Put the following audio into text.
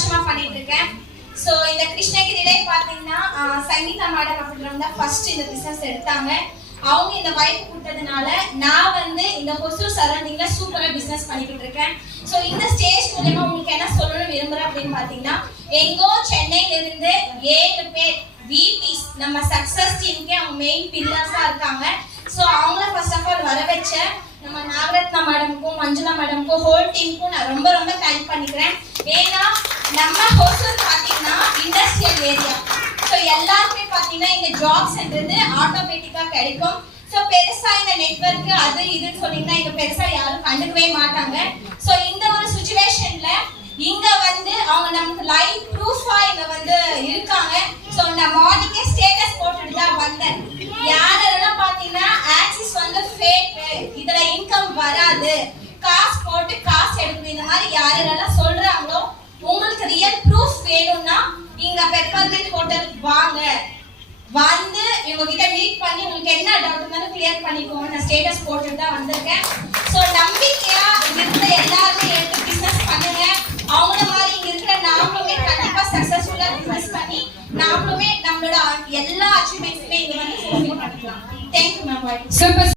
வருஷமா பண்ணிட்டு இருக்கேன். ஸோ இந்த கிருஷ்ணகிரியிலே பார்த்தீங்கன்னா சங்கீதா மேடம் அப்படின்றவங்க தான் ஃபர்ஸ்ட் இந்த பிஸ்னஸ் எடுத்தாங்க. அவங்க இந்த வாய்ப்பு கொடுத்ததுனால நான் வந்து இந்த ஹொசூர் சரௌண்டிங்ல சூப்பரா பிசினஸ் பண்ணிக்கிட்டு இருக்கேன். ஸோ இந்த ஸ்டேஜ் மூலமா உங்களுக்கு என்ன சொல்லணும்னு விரும்புறேன் அப்படின்னு பாத்தீங்கன்னா, எங்கோ சென்னையில இருந்து 7 பேர் விபிஸ் நம்ம சக்சஸ் டீமுக்கே அவங்க மெயின் பில்லர்ஸா இருக்காங்க. ஸோ அவங்கள ஃபர்ஸ்ட் ஆஃப் ஆல் வர வச்ச நம்ம நாகரத்னா மேடமுக்கும் மஞ்சுளா மேடமுக்கும் ஹோல் டீமுக்கும் நான் ரொம்ப ரொம்ப தேங்க் பண்ணிக்கிறேன். ஏன்னா நம்ம ஹொசூர் பாத்தீங்கன்னா இண்டஸ்ட்ரியல் ஏரியா. ஸோ எல்லாருமே பாத்தீங்கன்னா இந்த ஜாப்ஸ்ன்றது ஆட்டோமேட்டிக்கா கிடைக்கும். ஸோ பெருசா இந்த நெட்வொர்க் அது இதுன்னு சொன்னீங்கன்னா இங்க பெருசா யாரும் கண்டுக்கவே மாட்டாங்க. ஸோ இந்த ஒரு சுச்சுவேஷன்ல இங்க வந்து அவங்க நமக்கு லைவ் ப்ரூஃபா இங்க வந்து இருக்காங்க. ஸோ நான் மார்னிங்கே ஸ்டேட்டஸ் போட்டுட்டு தான் வந்தேன். யாரெல்லாம் பாத்தீங்கன்னா ஆக்சிஸ் வந்து ஃபேக், இதுல இன்கம் வராது, காசு போட்டு காசு எடுக்கணும், இந்த மாதிரி யாரெல்லாம் சொல்றாங்களோ உங்களுக்கு ரியல் ப்ரூஃப் வேணும்னா இங்க பெப்பர்மெண்ட் ஹோட்டல் வாங்க, வந்து இவங்க கிட்ட மீட் பண்ணி உங்களுக்கு என்ன டவுட் இருந்தாலும் கிளியர் பண்ணிக்கோங்க. நான் ஸ்டேட்டஸ் போட்டுட்டு தான் வந்திருக்கேன். ஸோ நம்பிக்கையா இங்க இருக்கிற எல்லாருமே எடுத்து பிசினஸ் பண்ணுங்க. அவங்கள மாதிரி இங்க இருக்கிற நாமளுமே கண்டிப்பா சக்சஸ்ஃபுல்லா பிசினஸ் பண்ணி நாமளுமே நம்மளோட எல்லா அச்சீவ்மெண்ட்ஸுமே இங்க வந்து ஃபுல்ஃபில் பண்ணிக்கலாம். Thank you ma'am. சூப்பர்.